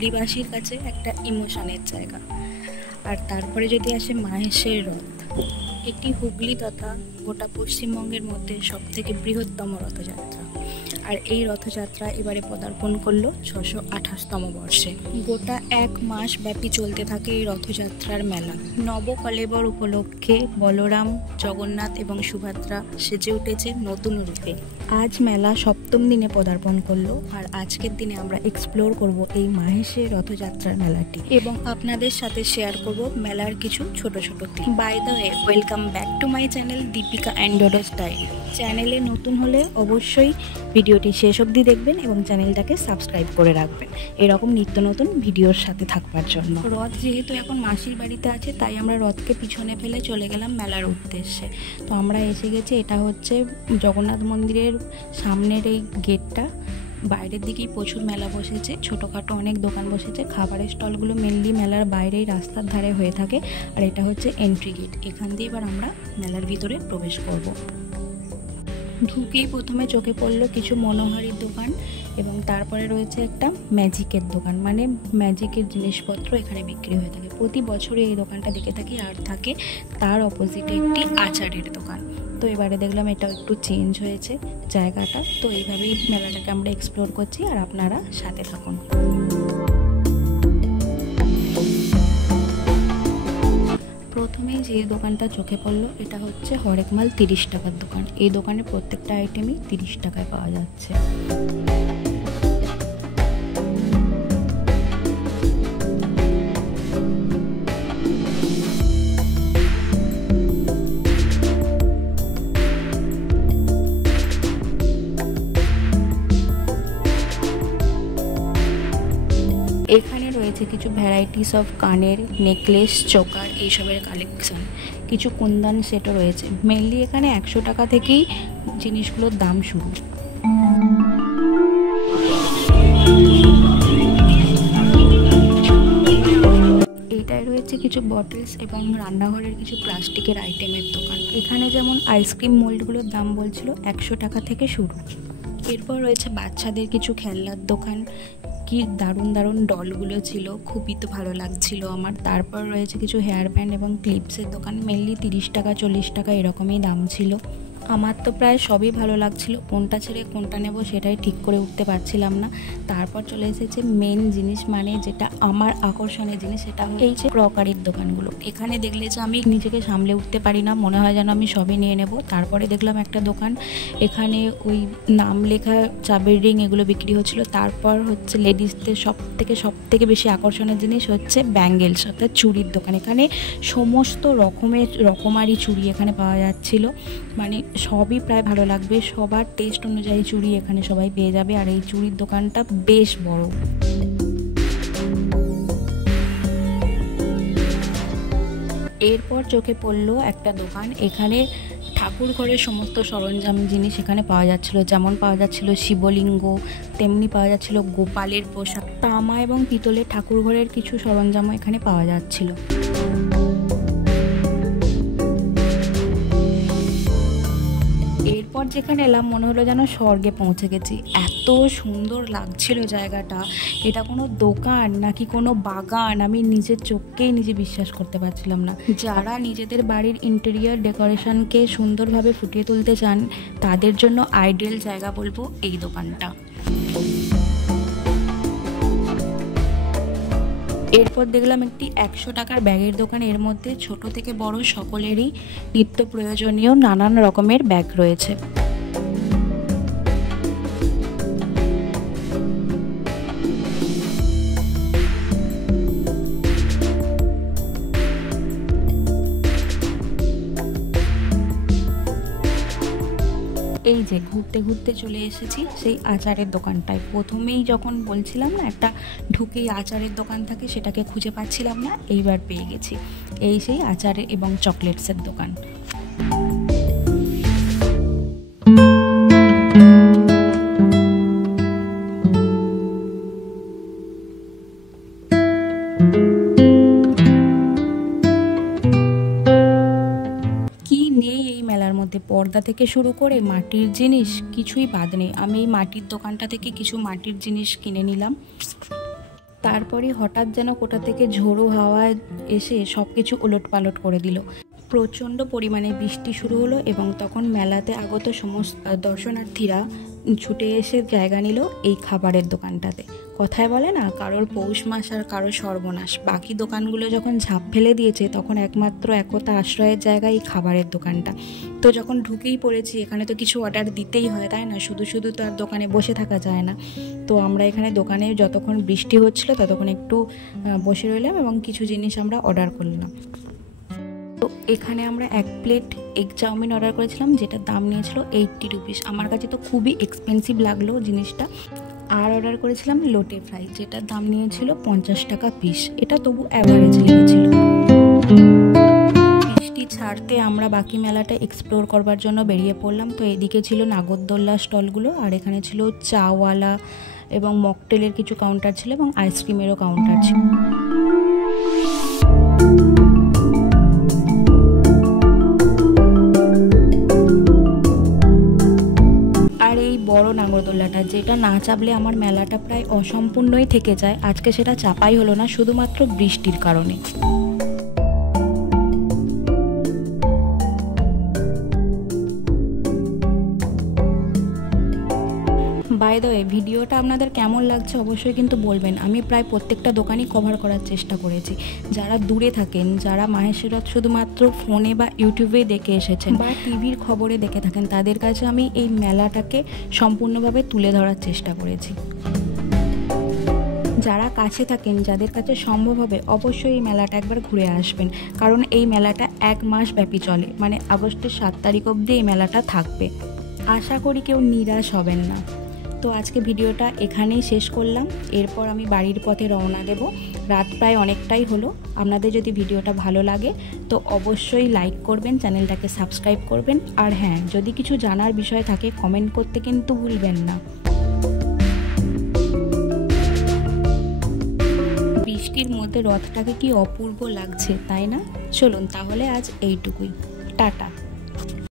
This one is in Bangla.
হুগলিবাসীর কাছে একটা ইমোশনের জায়গা। আর তারপরে যদি আসে মাহেশের রথ, এটি হুগলি তথা গোটা পশ্চিমবঙ্গের মধ্যে সবথেকে বৃহত্তম রথযাত্রা। আর এই রথযাত্রা এবারে পদার্পণ করলো 628তম বর্ষে। গোটা 1 মাস ব্যাপী চলতে থাকে এই রথযাত্রার মেলা। নবকলেবর উপলক্ষে বলরাম, জগন্নাথ এবং সুভদ্রা সেজে উঠেছে নতুন রূপে। আজ মেলা 7ম দিনে পদার্পণ করলো, আর আজকের দিনে আমরা এক্সপ্লোর করব এই মাহেশের রথযাত্রার মেলাটি এবং আপনাদের সাথে শেয়ার করব মেলার কিছু ছোট ছোট clip. By the way, welcome back to my channel Deepika and Dodo style. চ্যানেলে নতুন হলে অবশ্যই ভিডিওটি শেষ অবধি দেখবেন এবং চ্যানেলটাকে সাবস্ক্রাইব করে রাখবেন এরকম নিত্য নতুন ভিডিওর সাথে থাকবার জন্য। রথ যেহেতু এখন মাসির বাড়িতে আছে, তাই আমরা রথকে পিছনে ফেলে চলে গেলাম মেলার উদ্দেশ্যে। তো আমরা এসে গেছি, এটা হচ্ছে জগন্নাথ মন্দিরের সামনের এই গেটটা। বাইরের দিকেই প্রচুর মেলা বসেছে, ছোটোখাটো অনেক দোকান বসেছে। খাবারের স্টলগুলো মেনলি মেলার বাইরেই রাস্তার ধারে হয়ে থাকে। আর এটা হচ্ছে এন্ট্রি গেট, এখান দিয়ে এবার আমরা মেলার ভিতরে প্রবেশ করব। ঢুকেই প্রথমে চোখে পড়লো কিছু মনোহারীর দোকান এবং তারপরে রয়েছে একটা ম্যাজিকের দোকান, মানে ম্যাজিকের জিনিসপত্র এখানে বিক্রি হয়ে থাকে। প্রতি বছরই এই দোকানটা দেখে থাকি। আর থাকে তার অপোজিটে একটি আচারের দোকান। তো এবারে দেখলাম এটা একটু চেঞ্জ হয়েছে জায়গাটা। তো এইভাবেই মেলাটাকে আমরা এক্সপ্লোর করছি, আর আপনারা সাথে থাকুন। প্রথমেই যে দোকানটা চোখে পড়লো, এটা হচ্ছে হরেক মাল 30 টাকার দোকান। এই দোকানে প্রত্যেকটা আইটেমই 30 টাকায় পাওয়া যাচ্ছে। এখানে রয়েছে কিছু ভ্যারাইটিস অফ কানের নেকলেস, চোকার এইসবের কালেকশন। কিছু কুন্দান সেটও রয়েছে। মেনলি এখানে 100 টাকা থেকেই জিনিসগুলোর দাম শুরু। এইটায় রয়েছে কিছু বটলস এবং রান্নাঘরের কিছু প্লাস্টিকের আইটেমের দোকান। এখানে যেমন আইসক্রিম মোল্ডগুলোর দাম বলছিল 100 টাকা থেকে শুরু। এরপর রয়েছে বাচ্চাদের কিছু খেলনার দোকান। কি দারুণ দারুণ ডলগুলো ছিল, খুবই তো ভালো লাগছিল আমার। তারপর রয়েছে কিছু হেয়ার ব্যান্ড এবং ক্লিপসের দোকান। মেনলি 30 টাকা 40 টাকা এরকমই দাম ছিল। আমার তো প্রায় সবই ভালো লাগছিল, কোনটা ছেড়ে কোনটা নেব সেটাই ঠিক করে উঠতে পারছিলাম না। তারপর চলে এসেছে মেন জিনিস, মানে যেটা আমার আকর্ষণের জিনিস, সেটা এই যে ক্রকারির দোকানগুলো। এখানে দেখলে যে আমি নিজেকে সামলে উঠতে পারি না, মনে হয় যেন আমি সবই নিয়ে নেব। তারপরে দেখলাম একটা দোকান, এখানে ওই নাম লেখা চাবির রিং এগুলো বিক্রি হচ্ছিল। তারপর হচ্ছে লেডিসদের সব থেকে বেশি আকর্ষণের জিনিস হচ্ছে ব্যাঙ্গেলস, অর্থাৎ চুড়ির দোকান। এখানে সমস্ত রকমারি চুড়ি এখানে পাওয়া যাচ্ছিল, মানে সবই প্রায় ভালো লাগবে। সবার টেস্ট অনুযায়ী চুড়ি এখানে সবাই পেয়ে যাবে। আর এই চুড়ির দোকানটা বেশ বড়। এরপর চোখে পড়লো একটা দোকান। এখানে ঠাকুর ঘরের সমস্ত সরঞ্জাম জিনিস এখানে পাওয়া যাচ্ছিল। যেমন পাওয়া যাচ্ছিল শিবলিঙ্গ, তেমনি পাওয়া যাচ্ছিল গোপালের পোশাক, তামা এবং পিতলের ঠাকুর ঘরের কিছু সরঞ্জামও এখানে পাওয়া যাচ্ছিল। এরপর যেখানে এলাম মনে হলো যেন স্বর্গে পৌঁছে গেছি। এত সুন্দর লাগছিল জায়গাটা। এটা কোনো দোকান নাকি কোনো বাগান, আমি নিজের চোখকেই নিজে বিশ্বাস করতে পারছিলাম না। যারা নিজেদের বাড়ির ইন্টেরিয়র ডেকোরেশনকে সুন্দরভাবে ফুটিয়ে তুলতে চান, তাদের জন্য আইডিয়াল জায়গা বলবো এই দোকানটা। এরপর দেখলাম একটি 100 টাকার ব্যাগের দোকান। এর মধ্যে ছোট থেকে বড় সকলেরই নিত্য প্রয়োজনীয় নানান রকমের ব্যাগ রয়েছে। এই যে ঘুরতে ঘুরতে চলে এসেছি সেই আচারের দোকানটায়। প্রথমেই যখন বলছিলাম না একটা ঢুকেই আচারের দোকান থাকে, সেটাকে খুঁজে পাচ্ছিলাম না, এইবার পেয়ে গেছি। এই সেই আচারের এবং চকলেটসের দোকান। পর্দা থেকে শুরু করে মাটির জিনিস কিছুই বাদ নেই। আমি এই মাটির দোকানটা থেকে কিছু মাটির জিনিস কিনে নিলাম। তারপরে হঠাৎ যেন কোথা থেকে ঝোড়ো হাওয়া এসে সব কিছু ওলটপালট করে দিল। প্রচণ্ড পরিমাণে বৃষ্টি শুরু হলো এবং তখন মেলাতে আগত সমস্ত দর্শনার্থীরা ছুটে এসে জায়গা নিল এই খাবারের দোকানটাতে। কথায় বলে না, কারোর পৌষ মাস আর কারোর সর্বনাশ। বাকি দোকানগুলো যখন ঝাঁপ ফেলে দিয়েছে তখন একমাত্র একতা আশ্রয়ের জায়গায় এই খাবারের দোকানটা। তো যখন ঢুকেই পড়েছি, এখানে তো কিছু অর্ডার দিতেই হয়, তাই না? শুধু শুধু তো আর দোকানে বসে থাকা যায় না। তো আমরা এখানে দোকানে যতক্ষণ বৃষ্টি হচ্ছিল ততক্ষণ একটু বসে রইলাম এবং কিছু জিনিস আমরা অর্ডার করলাম। তো এখানে আমরা 1 প্লেট এগ চাউমিন অর্ডার করেছিলাম, যেটার দাম নিয়েছিল 80 রুপিস। আমার কাছে তো খুবই এক্সপেন্সিভ লাগলো জিনিসটা। আর অর্ডার করেছিলাম লোটে ফ্রাই, যেটার দাম নিয়েছিল 50 টাকা পিস। এটা তবু অ্যাভারেজ লেগেছিল। বৃষ্টি ছাড়তে আমরা বাকি মেলাটা এক্সপ্লোর করবার জন্য বেরিয়ে পড়লাম। তো এদিকে ছিল নাগরদোল্লা স্টলগুলো, আর এখানে ছিল চাওয়ালা এবং মকটেলের কিছু কাউন্টার ছিল এবং আইসক্রিমেরও কাউন্টার ছিল। আর এই বড় নাগরদোল্লাটা, যেটা না চাপলে আমার মেলাটা প্রায় অসম্পূর্ণই থেকে যায়, আজকে সেটা চাপাই হলো না শুধুমাত্র বৃষ্টির কারণে। বাই দ্য ওয়ে, ভিডিওটা আপনাদের কেমন লাগছে অবশ্যই কিন্তু বলবেন। আমি প্রায় প্রত্যেকটা দোকানই কভার করার চেষ্টা করেছি। যারা দূরে থাকেন, যারা মাহেশ্বরত শুধুমাত্র ফোনে বা ইউটিউবে দেখে এসেছেন বা টিভির খবরে দেখে থাকেন, তাদের কাছে আমি এই মেলাটাকে সম্পূর্ণভাবে তুলে ধরার চেষ্টা করেছি। যারা কাছে থাকেন, যাদের কাছে সম্ভব হবে, অবশ্যই এই মেলাটা একবার ঘুরে আসবেন, কারণ এই মেলাটা 1 মাস ব্যাপী চলে, মানে আগস্টের 7 তারিখ অবধি এই মেলাটা থাকবে। আশা করি কেউ নিরাশ হবেন না। তো আজকে ভিডিওটা এখানেই শেষ করলাম। এরপর আমি বাড়ির পথে রওনা দেব। রাত প্রায় অনেকটাই হলো। আপনাদের যদি ভিডিওটা ভালো লাগে তো অবশ্যই লাইক করবেন, চ্যানেলটাকে সাবস্ক্রাইব করবেন, আর হ্যাঁ, যদি কিছু জানার বিষয় থাকে কমেন্ট করতে কিন্তু ভুলবেন না। বৃষ্টির মধ্যে রথটাকে কি অপূর্ব লাগছে, তাই না? চলুন তাহলে আজ এইটুকুই। টাটা।